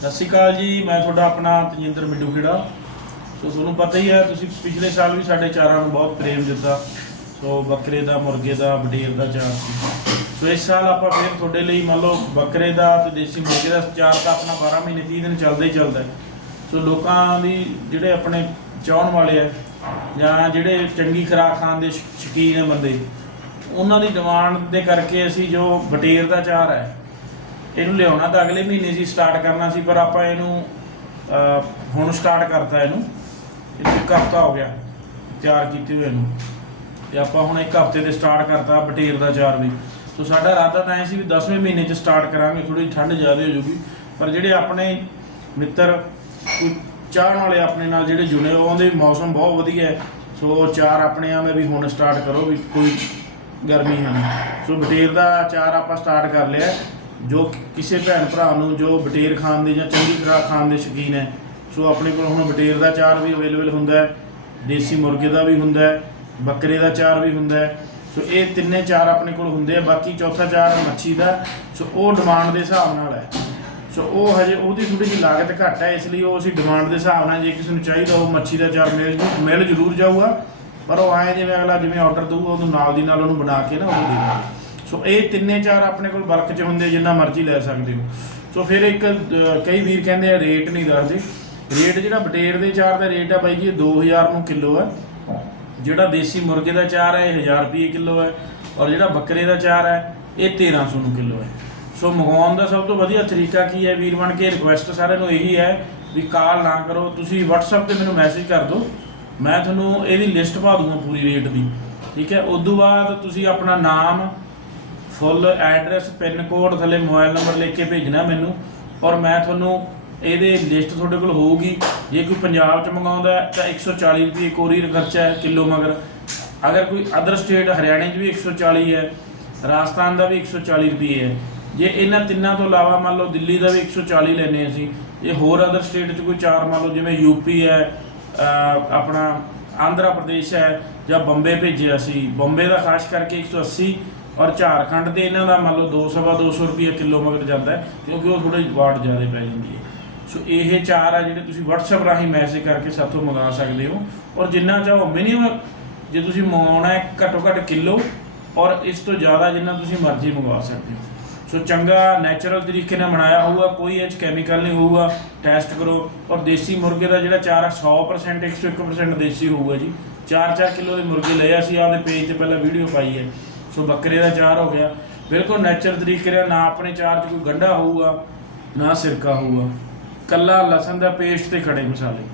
ਸਤਿ ਸ਼੍ਰੀ ਅਕਾਲ ਜੀ, ਮੈਂ ਤੁਹਾਡਾ ਆਪਣਾ ਤਜਿੰਦਰ ਮਿੱਡੂ ਖੇੜਾ। ਸੋ ਤੁਹਾਨੂੰ ਪਤਾ ਹੀ ਹੈ, ਤੁਸੀਂ ਪਿਛਲੇ ਸਾਲ ਵੀ ਸਾਡੇ ਚਾਰਾਂ ਨੂੰ ਬਹੁਤ ਪ੍ਰੇਮ ਦਿੱਤਾ। ਸੋ ਬੱਕਰੇ ਦਾ, ਮੁਰਗੇ ਦਾ ਬਡੇਰ ਦਾ ਚਾਰ ਸੀ। ਸੋ ਇਸ ਸਾਲ ਆਪਾਂ ਫਿਰ ਤੁਹਾਡੇ ਲਈ ਮੰਨ ਲਓ ਬੱਕਰੇ ਦਾ ਤੇ ਦੇਸੀ ਮੁਰਗੇ ਦਾ ਚਾਰ ਤਾਂ ਆਪਣਾ 12 ਮਹੀਨੇ 30 ਦਿਨ ਚੱਲਦਾ ਹੀ ਚੱਲਦਾ ਸੋ ਲੋਕਾਂ ਦੀ ਜਿਹੜੇ ਆਪਣੇ ਚਾਹਣ ਵਾਲੇ ਆ ਜਾਂ ਜਿਹੜੇ ਚੰਗੀ ਖੁਰਾਕ ਖਾਣ ਦੇ ਸ਼- ਸ਼ੌਕੀਨ ਹੈ ਬੰਦੇ, ਉਹਨਾਂ ਦੀ ਡਿਮਾਂਡ ਦੇ ਕਰਕੇ ਅਸੀਂ ਜੋ ਬਟੇਰ ਦਾ ਚਾਰ ਹੈ ਇਹਨੂੰ ਲਿਆਉਣਾ ਤਾਂ ਅਗਲੇ ਮਹੀਨੇ ਸੀ ਸਟਾਰਟ ਕਰਨਾ ਸੀ, ਪਰ ਆਪਾਂ ਇਹਨੂੰ ਹੁਣ ਸਟਾਰਟ ਕਰਤਾ ਇਹਨੂੰ। ਇੱਕ ਹਫਤਾ ਹੋ ਗਿਆ, ਤਿਆਰ ਕੀਤੇ ਹੋਏ ਨੂੰ। ਤੇ ਆਪਾਂ ਹੁਣ ਇੱਕ ਹਫ਼ਤੇ ਦੇ ਸਟਾਰਟ ਕਰਤਾ ਬਟੇਰ ਦਾ ਚਾਰ ਵੀ। ਸੋ ਸਾਡਾ ਇਰਾਦਾ ਤਾਂ ਐ ਸੀ ਵੀ 10ਵੇਂ ਮਹੀਨੇ 'ਚ ਸਟਾਰਟ ਕਰਾਂਗੇ ਥੋੜੀ ਠੰਡ ਜ਼ਿਆਦਾ ਹੋ ਜੂਗੀ। ਪਰ ਜਿਹੜੇ ਆਪਣੇ ਮਿੱਤਰ, ਕੋਈ ਚਾਹਣ ਵਾਲੇ ਆਪਣੇ ਨਾਲ ਜਿਹੜੇ ਜੁੜੇ ਹੋ ਉਹਦੇ ਮੌਸਮ ਬਹੁਤ ਵਧੀਆ ਹੈ। ਸੋ ਚਾਰ ਆਪਣੇ ਆ ਮੈਂ ਵੀ ਹੁਣ ਸਟਾਰਟ ਕਰੋ ਵੀ ਕੋਈ ਗਰਮੀ ਹੈ ਨਹੀਂ। ਸੋ ਬਟੇਰ ਦਾ ਚਾਰ ਆਪਾਂ ਸਟਾਰਟ ਕਰ ਲਿਆ। ਜੋ ਕਿਸੇ ਭੈਣ ਭਰਾ ਨੂੰ ਜੋ ਬਟੇਰ ਖਾਣ ਦੇ ਜਾਂ ਚੰਗੀ ਤਰ੍ਹਾਂ ਖਾਣ ਦੇ ਸ਼ੌਕੀਨ ਹੈ, ਸੋ ਆਪਣੇ ਕੋਲ ਹੁਣ ਬਟੇਰ ਦਾ ਚਾਰ ਵੀ ਅਵੇਲੇਬਲ ਹੁੰਦਾ ਹੈ, ਦੇਸੀ ਮੁਰਗੇ ਦਾ ਵੀ ਹੁੰਦਾ ਹੈ, ਬੱਕਰੇ ਦਾ ਚਾਰ ਵੀ ਹੁੰਦਾ ਹੈ, ਸੋ ਇਹ ਤਿੰਨੇ ਚਾਰ ਆਪਣੇ ਕੋਲ ਹੁੰਦੇ ਆ, ਬਾਕੀ ਚੌਥਾ ਚਾਰ ਮੱਛੀ ਦਾ, ਸੋ ਉਹ ਡਿਮਾਂਡ ਦੇ ਹਿਸਾਬ ਨਾਲ ਹੈ। ਸੋ ਉਹ ਹਜੇ ਉਹਦੀ ਥੋੜੀ ਜਿਹੀ ਲਾਗਤ ਘੱਟ ਹੈ, ਇਸ ਲਈ ਉਹ ਅਸੀਂ ਡਿਮਾਂਡ ਦੇ ਹਿਸਾਬ ਨਾਲ ਜੇ ਕਿਸੇ ਨੂੰ ਚਾਹੀਦਾ ਉਹ ਮੱਛੀ ਦਾ ਚਾਰ ਮਿਲ ਮਿਲ ਜ਼ਰੂਰ ਜਾਊਗਾ, ਪਰ ਉਹ ਆਏ ਜਿਵੇਂ ਅਗਲਾ ਜਿਵੇਂ ਆਰਡਰ ਦਊਗਾ, ਉਹਨੂੰ ਨਾਲ ਦੀ ਨਾਲ ਉਹਨੂੰ ਬਣਾ ਕੇ ਨਾ ਉਹ ਦੇ ਦਾਂਗੇ ਸੋ ਇਹ ਤਿੰਨੇ ਚਾਰ ਆਪਣੇ ਕੋਲ ਵਰਕ 'ਚ ਹੁੰਦੇ, ਜਿੰਨਾ ਮਰਜ਼ੀ ਲੈ ਸਕਦੇ ਹੋ। ਸੋ ਫਿਰ ਇੱਕ ਕਈ ਵੀਰ ਕਹਿੰਦੇ ਆ, ਰੇਟ ਨਹੀਂ ਦੱਸਦੇ। ਰੇਟ ਜਿਹੜਾ ਬਟੇਰ ਦੇ ਚਾਰ ਦਾ ਰੇਟ ਆ ਬਾਈ ਜੀ, ਇਹ 2000 ਨੂੰ ਕਿਲੋ ਹੈ ਜਿਹੜਾ ਦੇਸੀ ਮੁਰਗੇ ਦਾ ਚਾਰ ਹੈ ਇਹ 1000 ਰੁਪਏ ਕਿਲੋ ਹੈ ਔਰ ਜਿਹੜਾ ਬੱਕਰੇ ਦਾ ਚਾਰ ਹੈ ਇਹ 1300 ਨੂੰ ਕਿਲੋ ਹੈ ਸੋ ਮੰਗਵਾਉਣ ਦਾ ਸਭ ਤੋਂ ਵਧੀਆ ਤਰੀਕਾ ਕੀ ਹੈ ਵੀਰ ਬਣ ਕੇ? ਰਿਕੁਐਸਟ ਸਾਰਿਆਂ ਨੂੰ ਇਹੀ ਹੈ ਵੀ ਕਾਲ ਨਾ ਕਰੋ। ਤੁਸੀਂ WhatsApp ਤੇ ਮੈਨੂੰ ਮੈਸੇਜ ਕਰ ਦਿਓ। ਮੈਂ ਤੁਹਾਨੂੰ ਇਹਦੀ ਲਿਸਟ ਪਾ ਦੂੰਗਾ ਪੂਰੀ ਰੇਟ ਦੀ। ਠੀਕ ਹੈ? ਉਸ ਤੋਂ ਬਾਅਦ ਤੁਸੀਂ ਆਪਣਾ ਨਾਮ ਫੁੱਲ ਐਡਰੈਸ ਪਿੰਨ ਕੋਡ ਥੱਲੇ ਮੋਬਾਈਲ ਨੰਬਰ ਲਿਖ ਕੇ ਭੇਜਣਾ ਮੈਨੂੰ। ਔਰ ਮੈਂ ਤੁਹਾਨੂੰ ਇਹਦੇ ਲਿਸਟ ਤੁਹਾਡੇ ਕੋਲ ਹੋਊਗੀ। ਜੇ ਕੋਈ ਪੰਜਾਬ ਚ ਮੰਗਾਉਂਦਾ ਹੈ, ਤਾਂ 140 ਰੁਪਏ ਕੋਰੀਅਰ ਖਰਚਾ ਹੈ ਕਿਲੋ ਮਗਰ। ਅਗਰ ਕੋਈ ਅਦਰ ਸਟੇਟ ਹਰਿਆਣੇ 'ਚ ਵੀ 140 ਹੈ, ਰਾਜਸਥਾਨ ਦਾ ਵੀ 140 ਰੁਪਏ ਹੈ। ਜੇ ਇਹਨਾਂ ਤਿੰਨਾਂ ਤੋਂ ਇਲਾਵਾ ਮੰਨ ਲਓ ਦਿੱਲੀ ਦਾ ਵੀ 140 ਲੈਨੇ ਅਸੀਂ, ਜੇ ਹੋਰ ਅਦਰ ਸਟੇਟ 'ਚ ਕੋਈ ਚਾਰ ਮੰਨ ਲਓ ਜਿਵੇਂ ਯੂਪੀ ਹੈ ਆਪਣਾ ਆਂਧਰਾ ਪ੍ਰਦੇਸ਼ ਹੈ ਜਾਂ ਬੰਬੇ ਭੇਜਿਆ ਸੀ ਬੰਬੇ ਦਾ ਖਾਸ ਕਰਕੇ 180 ਔਰ ਝਾਰਖੰਡ ਦੇ ਇਹਨਾਂ ਦਾ ਮੰਨ ਲਓ 200 200 ਰੁਪਏ ਕਿਲੋ ਮਗਰ ਜਾਂਦਾ ਹੈ, ਕਿਉਂਕਿ ਉਹ ਥੋੜੀ ਵਾਟ ਜ਼ਿਆਦਾ ਪੈ ਜਾਂਦੀ ਹੈ। ਸੋ ਇਹ ਚਾਰ ਆ ਜਿਹੜੇ ਤੁਸੀਂ WhatsApp ਰਾਹੀਂ ਮੈਸੇਜ ਕਰਕੇ ਸਾਥੋਂ ਮੰਗਾ ਸਕਦੇ ਹੋ। ਔਰ ਜਿੰਨਾ ਚਾਹੋ ਮਿਨੀਮਮ ਜੇ ਤੁਸੀਂ ਮੰਗਾਉਣਾ ਹੈ ਘੱਟੋ ਘੱਟ ਕਿਲੋ, ਔਰ ਇਸ ਤੋਂ ਜ਼ਿਆਦਾ ਜਿੰਨਾ ਤੁਸੀਂ ਮਰਜ਼ੀ ਮੰਗਵਾ ਸਕਦੇ ਹੋ। ਸੋ ਚੰਗਾ ਨੈਚੁਰਲ ਤਰੀਕੇ ਨਾਲ ਬਣਾਇਆ ਹੋਊਗਾ, ਕੋਈ ਇਹ 'ਚ ਕੈਮੀਕਲ ਨਹੀਂ ਹੋਊਗਾ ਟੈਸਟ ਕਰੋ। ਔਰ ਦੇਸੀ ਮੁਰਗੇ ਦਾ ਜਿਹੜਾ ਚਾਰ ਆ 100% 101% ਦੇਸੀ ਹੋਊਗਾ ਜੀ। 4-4 ਕਿਲੋ ਦੇ ਮੁਰਗੇ ਲਏ ਅਸੀਂ ਆਪਦੇ ਪੇਜ ਤੇ ਪਹਿਲਾਂ ਵੀਡੀਓ ਪਾਈ ਹੈ। ਸੋ ਬੱਕਰੇ ਦਾ ਚਾਰ ਹੋ ਗਿਆ। ਬਿਲਕੁਲ ਨੈਚੁਰਲ ਤਰੀਕੇ ਨਾਲ ਨਾ ਆਪਣੇ ਚਾਰ 'ਚ ਕੋਈ ਗੰਢਾ ਹੋਊਗਾ, ਨਾ ਸਿਰਕਾ ਹੋਊਗਾ। ਕੱਲਾ ਲਸਣ ਦਾ ਪੇਸਟ ਤੇ ਖੜੇ ਮਸਾਲੇ।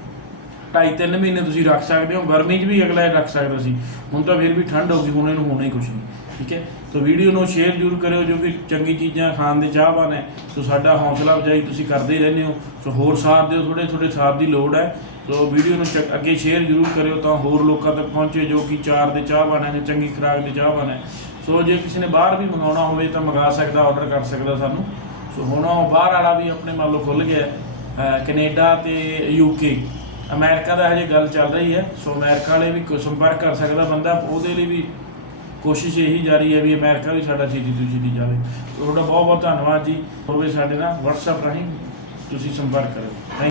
ਢਾਈ ਤਿੰਨ ਮਹੀਨੇ ਤੁਸੀਂ ਰੱਖ ਸਕਦੇ ਹੋ, ਗਰਮੀ 'ਚ ਵੀ ਅਗਲਾ ਇਹ ਰੱਖ ਸਕਦਾ ਸੀ। ਹੁਣ ਤਾਂ ਫਿਰ ਵੀ ਠੰਡ ਹੋ ਗਈ, ਹੁਣ ਇਹਨੂੰ ਹੋਣਾ ਹੀ ਕੁਛ ਨਹੀਂ, ਠੀਕ ਹੈ? ਸੋ ਵੀਡੀਓ ਨੂੰ ਸ਼ੇਅਰ ਜ਼ਰੂਰ ਕਰਿਓ, ਜੋ ਕਿ ਚੰਗੀ ਚੀਜ਼ਾਂ ਖਾਣ ਦੇ ਚਾਹਵਾਨ ਹੈ। ਸੋ ਸਾਡਾ ਹੌਸਲਾ ਅਫਜ਼ਾਈ ਤੁਸੀਂ ਕਰਦੇ ਹੀ ਰਹਿੰਦੇ ਹੋ। ਸੋ ਹੋਰ ਸਾਥ ਦਿਓ ਥੋੜੇ ਥੋੜੇ ਸਾਥ ਦੀ ਲੋੜ ਹੈ। ਸੋ ਵੀਡੀਓ ਨੂੰ ਚ- ਅੱਗੇ ਸ਼ੇਅਰ ਜ਼ਰੂਰ ਕਰਿਓ ਤਾਂ ਹੋਰ ਲੋਕਾਂ ਤੱਕ ਪਹੁੰਚੇ ਜੋ ਕਿ ਚਾਰ ਦੇ ਚਾਹਵਾਨ ਹੈ ਜਾਂ ਚੰਗੀ ਖੁਰਾਕ ਦੇ ਚਾਹਵਾਨ ਹੈ। ਸੋ ਜੇ ਕਿਸੇ ਨੇ ਬਾਹਰ ਵੀ ਮੰਗਾਉਣਾ ਹੋਵੇ ਤਾਂ ਮੰਗਾ ਸਕਦਾ ਆਰਡਰ ਕਰ ਸਕਦਾ ਸਾਨੂੰ। ਸੋ ਹੁਣ ਉਹ ਬਾਹਰ ਵਾਲਾ ਵੀ ਆਪਣੇ ਮੰਨ ਲਓ ਖੁੱਲ ਗਿਆ ਹੈ। ਅਹ ਕੈਨੇਡਾ ਤੇ ਯੂਕੇ ਅਮਰੀਕਾ ਦਾ ਹਜੇ ਗੱਲ ਚੱਲ ਰਹੀ ਹੈ, ਸੋ ਅਮਰੀਕਾ ਵਾਲੇ ਵੀ ਕੋਈ ਸੰਪਰਕ ਕਰ ਸਕਦਾ ਬੰਦਾ, ਉਹਦੇ ਲਈ ਵੀ ਕੋਸ਼ਿਸ਼ ਇਹੀ ਜਾਰੀ ਹੈ ਵੀ ਅਮਰੀਕਾ ਵੀ ਸਾਡਾ ਛੇਤੀ ਤੋਂ ਛੇਤੀ ਜਾਵੇ। ਤੁਹਾਡਾ ਬਹੁਤ ਬਹੁਤ ਧੰਨਵਾਦ ਜੀ। ਹੋਵੇ ਸਾਡੇ ਨਾਲ WhatsApp ਰਾਹੀਂ ਤੁਸੀਂ ਸੰਪਰਕ ਕਰੋ। Thank